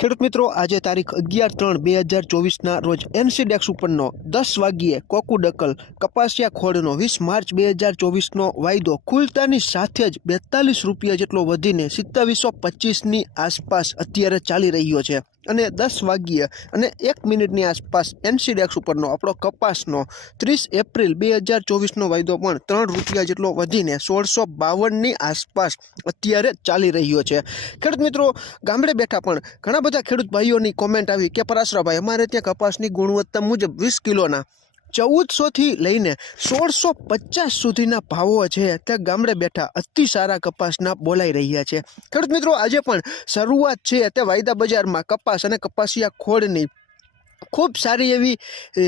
ખેડૂત મિત્રો, આજે તારીખ અગિયાર ત્રણ બે હજાર ચોવીસના રોજ એનસીડેક્સ ઉપરનો દસ વાગ્યે કોકુડકલ કપાસિયા ખોળનો વીસ માર્ચ બે હજાર ચોવીસનો વાયદો ખુલતાની સાથે જ બેતાલીસ રૂપિયા જેટલો વધીને સિત્તાવીસો પચીસની આસપાસ અત્યારે ચાલી રહ્યો છે. અને દસ વાગ્યે અને એક મિનિટની આસપાસ એનસીડેક્સ ઉપરનો આપણો કપાસનો ત્રીસ એપ્રિલ બે હજાર ચોવીસનો વાયદો પણ ત્રણ રૂપિયા જેટલો વધીને સોળસો બાવનની આસપાસ અત્યારે ચાલી રહ્યો છે. ખેડૂત મિત્રો, ગામડે બેઠા પણ ઘણા બધા ખેડૂત ભાઈઓની કોમેન્ટ આવી કે પરાશરાભાઈ, અમારે ત્યાં કપાસની ગુણવત્તા મુજબ વીસ કિલોના ચૌદસોથી લઈને સોળસો પચાસ સુધીના ભાવો છે તે ગામડે બેઠા અતિ સારા કપાસના બોલાઈ રહ્યા છે. ખેડૂત મિત્રો, આજે પણ શરૂઆત છે તે વાયદા બજારમાં કપાસ અને કપાસિયા ખોળની. ખૂબ સારી એવી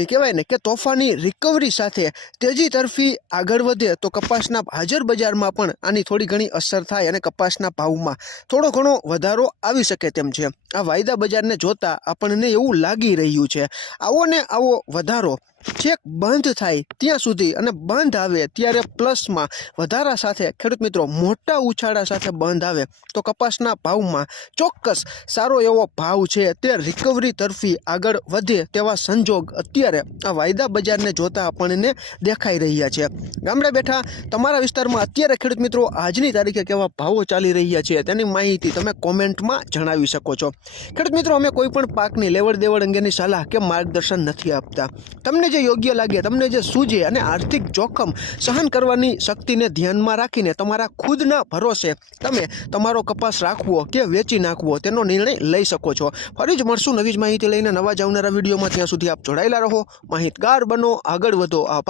કહેવાય ને કે તોફાની રિકવરી સાથે તેજી તરફી આગળ વધે તો કપાસના હાજર બજારમાં પણ આની થોડી ઘણી અસર થાય અને કપાસના ભાવમાં થોડો ઘણો વધારો આવી શકે તેમ છે. આ વાયદા બજારને જોતા આપણને એવું લાગી રહ્યું છે. આવો ને આવો વધારો છેક બંધ થાય ત્યાં સુધી અને બંધ આવે ત્યારે પ્લસમાં વધારા સાથે ખેડૂત મિત્રો મોટા ઉછાળા સાથે બંધ આવે તો કપાસના ભાવમાં ચોક્કસ સારો એવો ભાવ છે તે રિકવરી તરફી આગળ વધે તેવા સંજોગ અત્યારે આ વાયદા બજારને જોતા આપણને દેખાઈ રહ્યા છે. ગામડે બેઠા તમારા વિસ્તારમાં અત્યારે ખેડૂત મિત્રો આજની તારીખે કેવા ભાવો ચાલી રહ્યા છે તેની માહિતી તમે કોમેન્ટમાં જણાવી શકો છો. ખેડૂત મિત્રો, અમે કોઈ પણ પાકની લેવડ દેવડ અંગેની સલાહ કે માર્ગદર્શન નથી આપતા. તમને જે યોગ્ય લાગે, તમને જે સૂજે અને આર્થિક જોખમ સહન કરવાની શક્તિને ધ્યાનમાં રાખીને તમારા ખુદના ભરોસે તમે તમારો કપાસ રાખવો કે વેચી નાખવો, તેનો નિર્ણય લઈ શકો છો. ફરી જ મળશું નવી જ માહિતી લઈને નવા જ આવનારા વિડીયોમાં. ત્યાં સુધી આપ જોડાયેલા રહો. માહિતગાર બનો, આગળ વધો. આભાર.